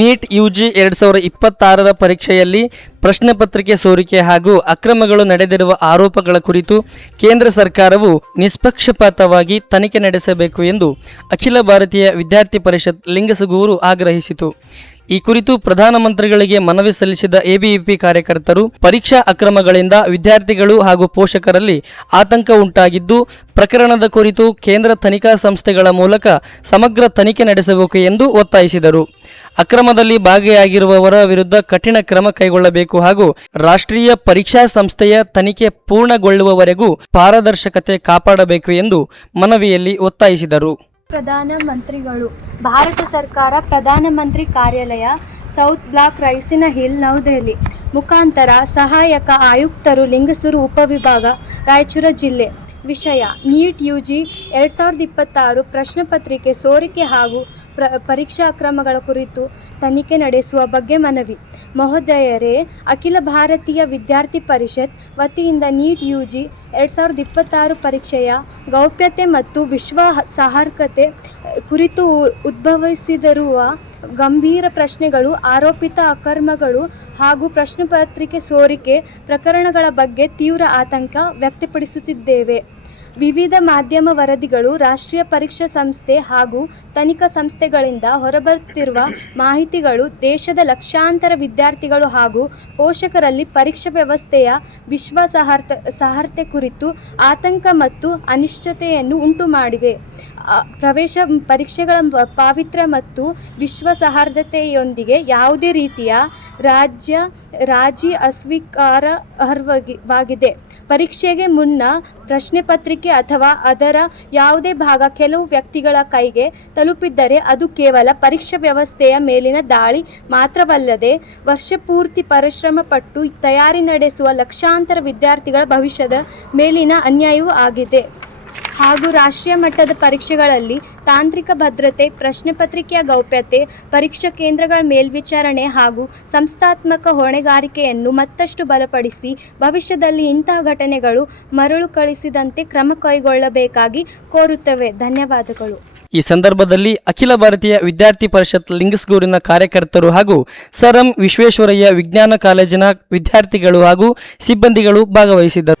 NEET UG 2026 ಪರೀಕ್ಷೆಯಲ್ಲಿ ಪ್ರಶ್ನೆ ಪತ್ರಿಕೆ ಸೋರಿಕೆ ಹಾಗೂ ಅಕ್ರಮಗಳು ನಡೆದಿರುವ ಆರೋಪಗಳ ಕುರಿತು ಕೇಂದ್ರ ಸರ್ಕಾರವು ನಿಷ್ಪಕ್ಷಪಾತವಾಗಿ ತನಿಖೆ ನಡೆಸಬೇಕು ಎಂದು ಅಖಿಲ ಭಾರತೀಯ ವಿದ್ಯಾರ್ಥಿ ಪರಿಷತ್ ಲಿಂಗಸಗೂರು ಆಗ್ರಹಿಸಿತು. ಈ ಕುರಿತು ಪ್ರಧಾನಮಂತ್ರಿಗಳಿಗೆ ಮನವಿ ಸಲ್ಲಿಸಿದ ಎಬಿವಿಪಿ ಕಾರ್ಯಕರ್ತರು ಪರೀಕ್ಷಾ ಅಕ್ರಮಗಳಿಂದ ವಿದ್ಯಾರ್ಥಿಗಳು ಹಾಗೂ ಪೋಷಕರಲ್ಲಿ ಆತಂಕ ಉಂಟಾಗಿದ್ದು, ಪ್ರಕರಣದ ಕುರಿತು ಕೇಂದ್ರ ತನಿಖಾ ಸಂಸ್ಥೆಗಳ ಮೂಲಕ ಸಮಗ್ರ ತನಿಖೆ ನಡೆಸಬೇಕು ಎಂದು ಒತ್ತಾಯಿಸಿದರು. ಅಕ್ರಮದಲ್ಲಿ ಭಾಗಿಯಾಗಿರುವವರ ವಿರುದ್ಧ ಕಠಿಣ ಕ್ರಮ ಕೈಗೊಳ್ಳಬೇಕು ಹಾಗೂ ರಾಷ್ಟ್ರೀಯ ಪರೀಕ್ಷಾ ಸಂಸ್ಥೆಯ ತನಿಖೆ ಪೂರ್ಣಗೊಳ್ಳುವವರೆಗೂ ಪಾರದರ್ಶಕತೆ ಕಾಪಾಡಬೇಕು ಎಂದು ಮನವಿಯಲ್ಲಿ ಒತ್ತಾಯಿಸಿದರು. ಪ್ರಧಾನಮಂತ್ರಿಗಳು ಭಾರತ ಸರ್ಕಾರ ಪ್ರಧಾನಮಂತ್ರಿ ಕಾರ್ಯಾಲಯ ಸೌತ್ ಬ್ಲಾಕ್ ರೈಸಿನ ಹಿಲ್ ನವದೆಹಲಿ ಮುಖಾಂತರ ಸಹಾಯಕ ಆಯುಕ್ತರು ಲಿಂಗಸೂರು ಉಪವಿಭಾಗ ರಾಯಚೂರು ಜಿಲ್ಲೆ ವಿಷಯ ನೀಟ್ ಯುಜಿ 2026 ಪ್ರಶ್ನೆ ಪತ್ರಿಕೆ ಸೋರಿಕೆ ಹಾಗೂ ಪರೀಕ್ಷಾ ಅಕ್ರಮಗಳ ಕುರಿತು ತನಿಖೆ ನಡೆಸುವ ಬಗ್ಗೆ ಮನವಿ. ಮಹೋದಯರೇ, ಅಖಿಲ ಭಾರತೀಯ ವಿದ್ಯಾರ್ಥಿ ಪರಿಷತ್ ವತಿಯಿಂದ ನೀಟ್ ಯುಜಿ 2026 ಪರೀಕ್ಷೆಯ ಗೌಪ್ಯತೆ ಮತ್ತು ವಿಶ್ವಾಸಾರ್ಹತೆ ಕುರಿತು ಉದ್ಭವಿಸಿರುವ ಗಂಭೀರ ಪ್ರಶ್ನೆಗಳು, ಆರೋಪಿತ ಅಕ್ರಮಗಳು ಹಾಗೂ ಪ್ರಶ್ನೆ ಪತ್ರಿಕೆ ಸೋರಿಕೆ ಪ್ರಕರಣಗಳ ಬಗ್ಗೆ ತೀವ್ರ ಆತಂಕ ವ್ಯಕ್ತಪಡಿಸುತ್ತಿದ್ದೇವೆ. ವಿವಿಧ ಮಾಧ್ಯಮ ವರದಿಗಳು, ರಾಷ್ಟ್ರೀಯ ಪರೀಕ್ಷಾ ಸಂಸ್ಥೆ ಹಾಗೂ ತನಿಖಾ ಸಂಸ್ಥೆಗಳಿಂದ ಹೊರಬರುತ್ತಿರುವ ಮಾಹಿತಿಗಳು ದೇಶದ ಲಕ್ಷಾಂತರ ವಿದ್ಯಾರ್ಥಿಗಳು ಹಾಗೂ ಪೋಷಕರಲ್ಲಿ ಪರೀಕ್ಷಾ ವ್ಯವಸ್ಥೆಯ ವಿಶ್ವಾಸಾರ್ಹತೆ ಕುರಿತು ಆತಂಕ ಮತ್ತು ಅನಿಶ್ಚಿತತೆಯನ್ನು ಉಂಟುಮಾಡಿವೆ. ಪ್ರವೇಶ ಪರೀಕ್ಷೆಗಳ ಪಾವಿತ್ರ್ಯ ಮತ್ತು ವಿಶ್ವಾಸಾರ್ಹತೆಯೊಂದಿಗೆ ಯಾವುದೇ ರೀತಿಯ ರಾಜಿ ಅಸ್ವೀಕಾರಾರ್ಹವಾಗಿದೆ. ಪರೀಕ್ಷೆಗೆ ಮುನ್ನ ಪ್ರಶ್ನೆ ಪತ್ರಿಕೆ ಅಥವಾ ಅದರ ಯಾವುದೇ ಭಾಗ ಕೆಲವು ವ್ಯಕ್ತಿಗಳ ಕೈಗೆ ತಲುಪಿದ್ದರೆ ಅದು ಕೇವಲ ಪರೀಕ್ಷಾ ವ್ಯವಸ್ಥೆಯ ಮೇಲಿನ ದಾಳಿ ಮಾತ್ರವಲ್ಲದೆ ವರ್ಷಪೂರ್ತಿ ಪರಿಶ್ರಮ ಪಟ್ಟು ತಯಾರಿ ನಡೆಸುವ ಲಕ್ಷಾಂತರ ವಿದ್ಯಾರ್ಥಿಗಳ ಭವಿಷ್ಯದ ಮೇಲಿನ ಅನ್ಯಾಯವೂ ಆಗಿದೆ ಹಾಗೂ ರಾಷ್ಟ್ರೀಯ ಮಟ್ಟದ ಪರೀಕ್ಷೆಗಳಲ್ಲಿ ತಾಂತ್ರಿಕ ಭದ್ರತೆ, ಪ್ರಶ್ನೆ ಪತ್ರಿಕೆಯ ಗೌಪ್ಯತೆ, ಪರೀಕ್ಷಾ ಕೇಂದ್ರಗಳ ಮೇಲ್ವಿಚಾರಣೆ ಹಾಗೂ ಸಂಸ್ಥಾತ್ಮಕ ಹೊಣೆಗಾರಿಕೆಯನ್ನು ಮತ್ತಷ್ಟು ಬಲಪಡಿಸಿ ಭವಿಷ್ಯದಲ್ಲಿ ಇಂತಹ ಘಟನೆಗಳು ಮರುಕಳಿಸದಂತೆ ಕ್ರಮ ಕೈಗೊಳ್ಳಬೇಕಾಗಿ ಕೋರುತ್ತೇವೆ. ಧನ್ಯವಾದಗಳು. ಈ ಸಂದರ್ಭದಲ್ಲಿ ಅಖಿಲ ಭಾರತೀಯ ವಿದ್ಯಾರ್ಥಿ ಪರಿಷತ್ ಲಿಂಗಸಗೂರಿನ ಕಾರ್ಯಕರ್ತರು ಹಾಗೂ ಸರ್ ಎಂ ವಿಶ್ವೇಶ್ವರಯ್ಯ ವಿಜ್ಞಾನ ಕಾಲೇಜಿನ ವಿದ್ಯಾರ್ಥಿಗಳು ಹಾಗೂ ಸಿಬ್ಬಂದಿಗಳು ಭಾಗವಹಿಸಿದ್ದರು.